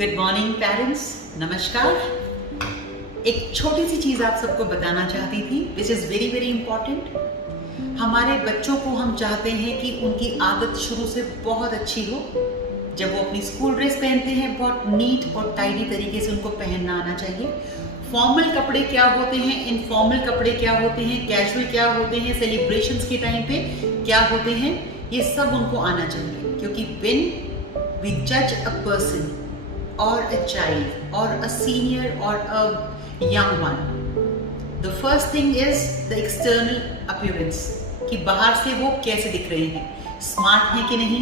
Good morning parents, नमस्कार। एक छोटी सी चीज आप सबको बताना चाहती थी which is very very important. हमारे बच्चों को हम चाहते हैं कि उनकी आदत शुरू से बहुत अच्छी हो। जब वो अपनी स्कूल ड्रेस पहनते हैं बहुत नीट और टाइडी तरीके से उनको पहनना आना चाहिए। फॉर्मल कपड़े क्या होते हैं, इनफॉर्मल कपड़े क्या होते हैं, कैजुअल क्या होते हैं, सेलिब्रेशंस के टाइम पे क्या होते हैं, ये सब उनको आना चाहिए। क्योंकि व्हेन वी जज a person or a child or a senior or a young one, the first thing is the external appearance, कि बाहर से वो कैसे दिख रहे हैं, स्मार्ट हैं कि नहीं,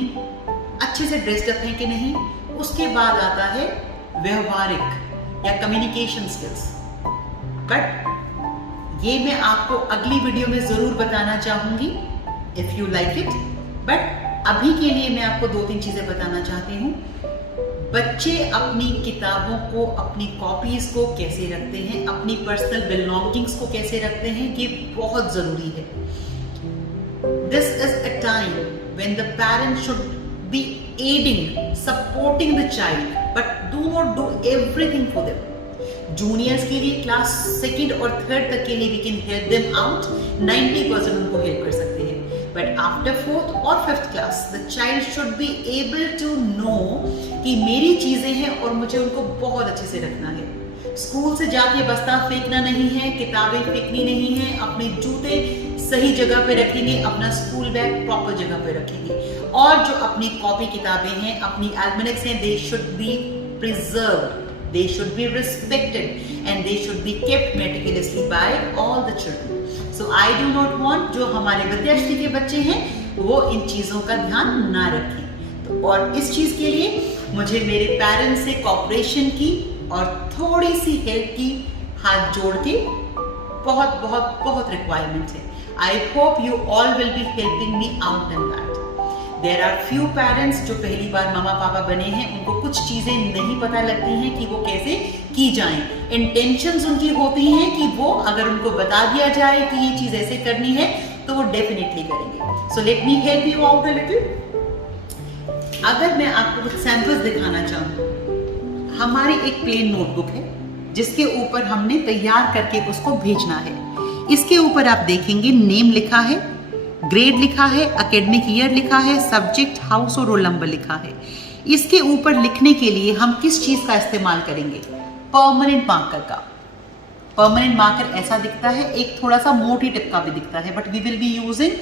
अच्छे से ड्रेस्ड अप हैं कि नहीं। उसके बाद आता है व्यवहारिक या कम्युनिकेशन स्किल्स। बट ये मैं आपको अगली वीडियो में जरूर बताना चाहूंगी if you like it. But अभी के लिए मैं आपको 2-3 चीजें बताना चाहती हूँ। बच्चे अपनी किताबों को, अपनी कॉपीज को कैसे रखते हैं, अपनी पर्सनल बिलोंगिंग्स को कैसे रखते हैं, ये बहुत जरूरी है। This is a time when the parent should be aiding, supporting the child, but do not do everything for them. Juniors के लिए क्लास 2nd और 3rd तक के लिए we can help them out, 90% उनको हेल्प कर सकते हैं। But after 4th और 5th class, the child should be able to know कि मेरी चीजें हैं और मुझे उनको बहुत अच्छे से रखना है। स्कूल से जाके बस्ता फेंकना नहीं है, किताबें फेंकनी नहीं है, अपने जूते सही जगह पे रखेंगे, अपना स्कूल बैग प्रॉपर जगह पे रखेंगे, और जो अपनी कॉपी किताबें हैं, अपनी एल्मेनिक्स हैं, they should be preserved, they should be respected and they should be kept meticulously by all the children. So I do not want जो हमारे विद्यार्थी के बच्चे हैं वो इन चीजों का ध्यान ना रखें। तो और इस चीज के लिए मुझे मेरे पेरेंट्स से कॉपरेशन की और थोड़ी सी हेल्प की हाथ जोड़ के बहुत बहुत बहुत रिक्वायरमेंट है। I hope you all will be helping me out in that. There are few parents जो पहली बार मामा पापा बने हैं, उनको कुछ चीजें नहीं पता लगती हैं कि वो कैसे की जाएं। इंटेंशंस उनकी होती हैं कि वो अगर उनको बता दिया जाए कि ये चीज ऐसे करनी है तो वो डेफिनेटली करेंगे। So let me help you out a little. अगर मैं आपको कुछ सैंपल्स दिखाना चाहूँ, हमारी एक प्लेन नोटबुक है जिसके ऊपर हमने तैयार करके उसको भेजना है। इसके ऊपर आप देखेंगे नेम लिखा है, ग्रेड लिखा है, एकेडमिक ईयर लिखा है, सब्जेक्ट, हाउस और रोल नंबर लिखा है। इसके ऊपर लिखने के लिए हम किस चीज का इस्तेमाल करेंगे? परमानेंट मार्कर का। परमानेंट मार्कर ऐसा दिखता है, एक थोड़ा सा मोटी टिप का भी दिखता है, but we will be using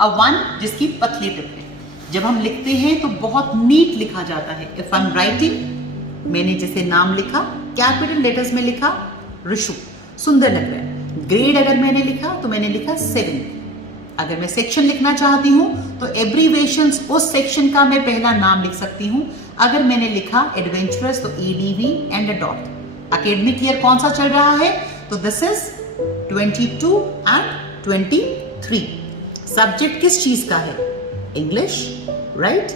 a one जिसकी पतली टिप है। जब हम लिखते हैं तो बहुत नीट लिखा जाता है। इफ आई एम राइटिंग, मैंने जैसे नाम लिखा, कैपिटल लेटर्स में लिखा ऋषु, सुंदर लग रहा है। ग्रेड अगर मैंने लिखा तो मैंने लिखा 7। अगर मैं सेक्शन लिखना चाहती हूँ तो एब्रीवेशंस उस सेक्शन का मैं पहला नाम लिख सकती हूँ। अगर मैंने लिखा एडवेंचरस तो ADV and a dot. Academic year कौन सा चल रहा है तो दिस इज 22 एंड 23। सब्जेक्ट किस चीज का है? English, right.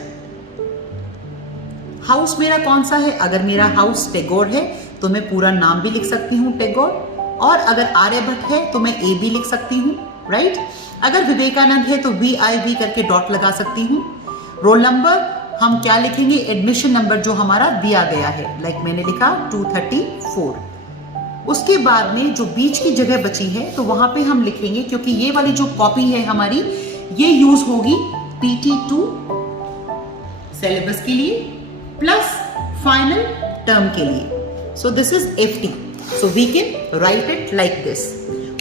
हाउस मेरा कौन सा है? अगर मेरा हाउस टैगोर है तो मैं पूरा नाम भी लिख सकती हूँ टैगोर, और अगर आर्यभट्ट है तो मैं AB लिख सकती हूँ, राइट। अगर विवेकानंद है तो VIV करके डॉट लगा सकती हूँ। रोल नंबर हम क्या लिखेंगे? एडमिशन नंबर जो हमारा दिया गया है, लाइक मैंने लिखा 234। उसके बाद में जो बीच की जगह बची है तो वहां पे हम लिखेंगे, क्योंकि ये वाली जो कॉपी है हमारी ये यूज होगी PT2 सिलेबस के लिए प्लस फाइनल टर्म के लिए। So this is FT, so we can write it like this.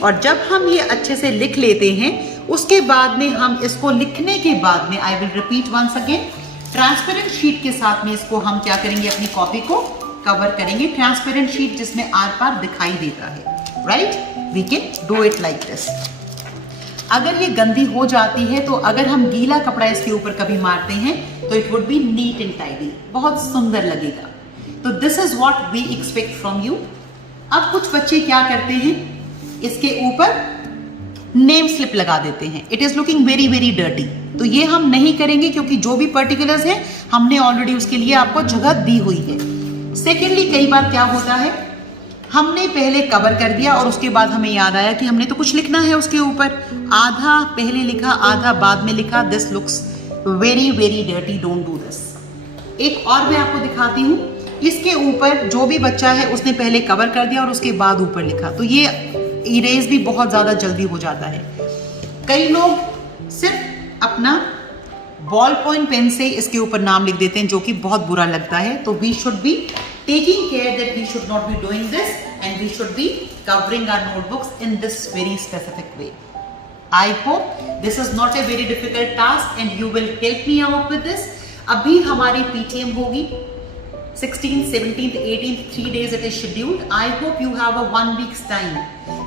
और जब हम ये अच्छे से लिख लेते हैं उसके बाद में हम इसको लिखने के बाद में, I will repeat once again, transparent sheet के साथ में इसको हम क्या करेंगे? अपनी कॉपी को कवर करेंगे। ट्रांसपेरेंट शीट जिसमें आर पार दिखाई देता है, right. We can do it like this. अगर ये गंदी हो जाती है तो अगर हम गीला कपड़ा इसके ऊपर कभी मारते हैं तो it would be neat and tidy, बहुत सुंदर लगेगा। तो this is what we expect from you. अब कुछ बच्चे क्या करते हैं, इसके ऊपर नेम स्लिप लगा देते हैं। It is looking very very dirty. तो ये हम नहीं करेंगे, क्योंकि जो भी पर्टिकुलर्स है हमने ऑलरेडी उसके लिए आपको जगह दी हुई है। सेकेंडली, कई बार क्या होता है, हमने पहले कवर कर दिया और उसके बाद हमें याद आया कि हमने तो कुछ लिखना है उसके ऊपर, आधा पहले लिखा आधा बाद में लिखा। This looks very very dirty, don't do this. एक और मैं आपको दिखाती हूँ। इसके ऊपर जो भी बच्चा है उसने पहले कवर कर दिया और उसके बाद ऊपर लिखा, तो ये इरेज भी बहुत ज़्यादा जल्दी हो जाता है। कई लोग सिर्फ अपना बॉल पॉइंट पेन से इसके ऊपर नाम लिख देते हैं, जो कि बहुत बुरा लगता है। तो we should be taking care that we should not be doing this and we should be covering our notebooks in this very specific way. I hope this is not a very difficult task and you will help me out with this. अभी हमारी PTM होगी 16th, 17th, 18th, 3 days it is scheduled. I hope you have a 1 week's time.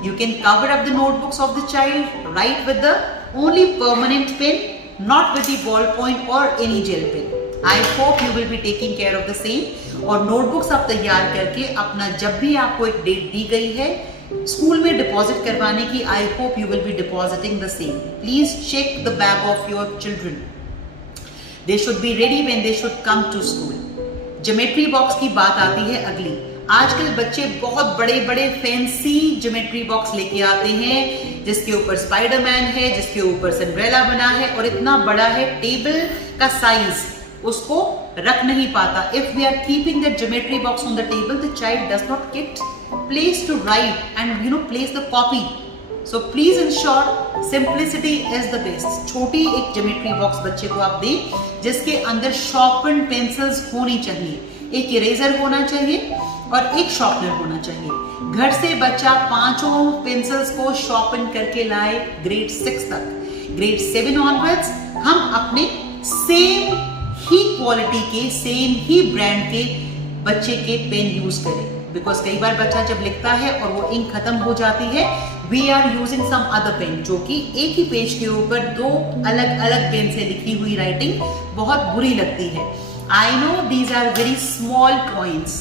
You can cover up the notebooks of the child, write with the only permanent pen, not with the ballpoint or any gel pen. I hope you will be taking care of the same. और notebooks आप तैयार करके अपना जब भी आपको एक date दी गई है स्कूल में डिपॉजिट करवाने की, I hope you will be depositing the same. Please check the bag of your children. They should be ready when they should come to school. Geometry box की बात आती है अगली. आजकल बच्चे बहुत बड़े बड़े फैंसी ज्योमेट्री बॉक्स लेके आते हैं जिसके ऊपर स्पाइडरमैन है, जिसके ऊपर सिंड्रेला बना है और इतना बड़ा है टेबल का साइज उसको रख नहीं पाता. If we are keeping that geometry box on the table the child does not get place to write and place the copy. So please ensure simplicity is the best. छोटी एक geometry box बच्चे को आप दें जिसके अंदर sharpened pencils होनी चाहिए, एक इरेजर होना चाहिए और एक शार्पनर होना चाहिए. घर से बच्चा 5 पेंसिल्स को शार्पन करके लाए ग्रेड 6 तक. ग्रेड 7 ऑनवर्ड्स हम अपने सेम ही क्वालिटी के, सेम ही ब्रांड के बच्चे के पेन यूज करें. बिकॉज कई बार बच्चा जब लिखता है और वो इंक खत्म हो जाती है, we are using some other pen जो कि एक ही पेज के ऊपर 2 अलग अलग पेन से लिखी हुई राइटिंग बहुत बुरी लगती है. I know these are very small points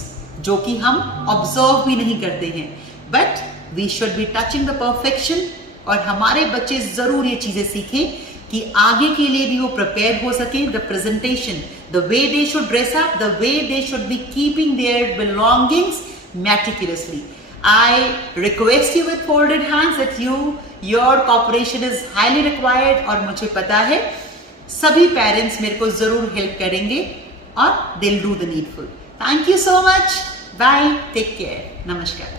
जो कि हम ऑब्जर्व भी नहीं करते हैं, but we should be touching the perfection. और हमारे बच्चे जरूर ये चीजें सीखें कि आगे के लिए भी वो प्रिपेयर हो सके. The presentation, the way they should dress up, the way they should B keeping their belongings meticulously. I request you with folded hands that your cooperation is highly required. और मुझे पता है सभी पेरेंट्स मेरे को जरूर हेल्प करेंगे और they'll do the needful. Thank you so much. Bye. Take care. नमस्कार.